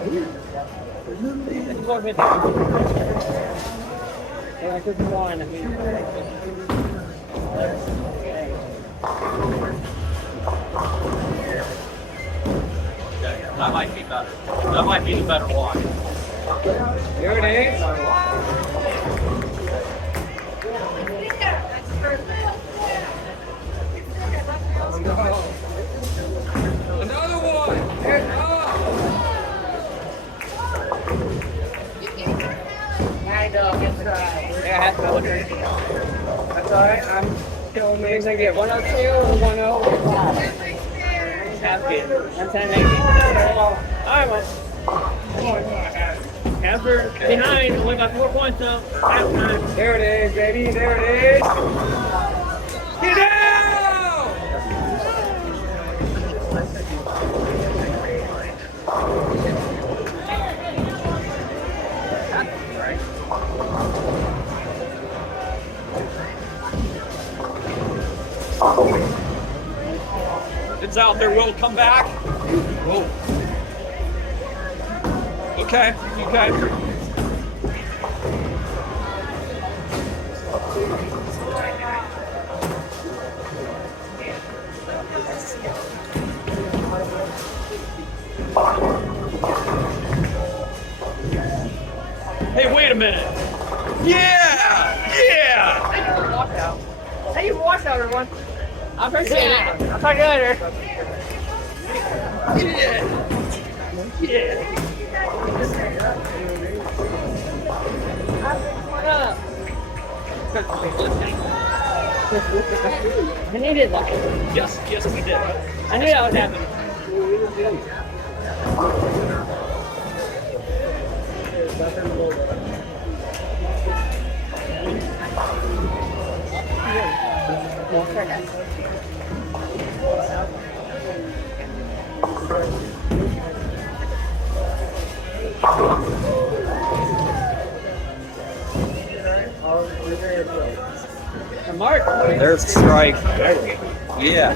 That might be better. That might be the better one. Here it is. Another one. Yeah, that's all right. I'm still amazed. I get 102 and 105. Happy. I'm 1080. All right, well. After behind, only got 4 points though. There it is, baby. There it is. Get down! It's out there. Will come back. Whoa. Okay. Okay. Hey, wait a minute. Yeah! Yeah! Hey, you wash out, everyone. I appreciate it. I'll talk to you later. Yeah! Yeah! I needed that. Yes, yes, we did. I knew that was happening. Mark, there's a strike. Yeah.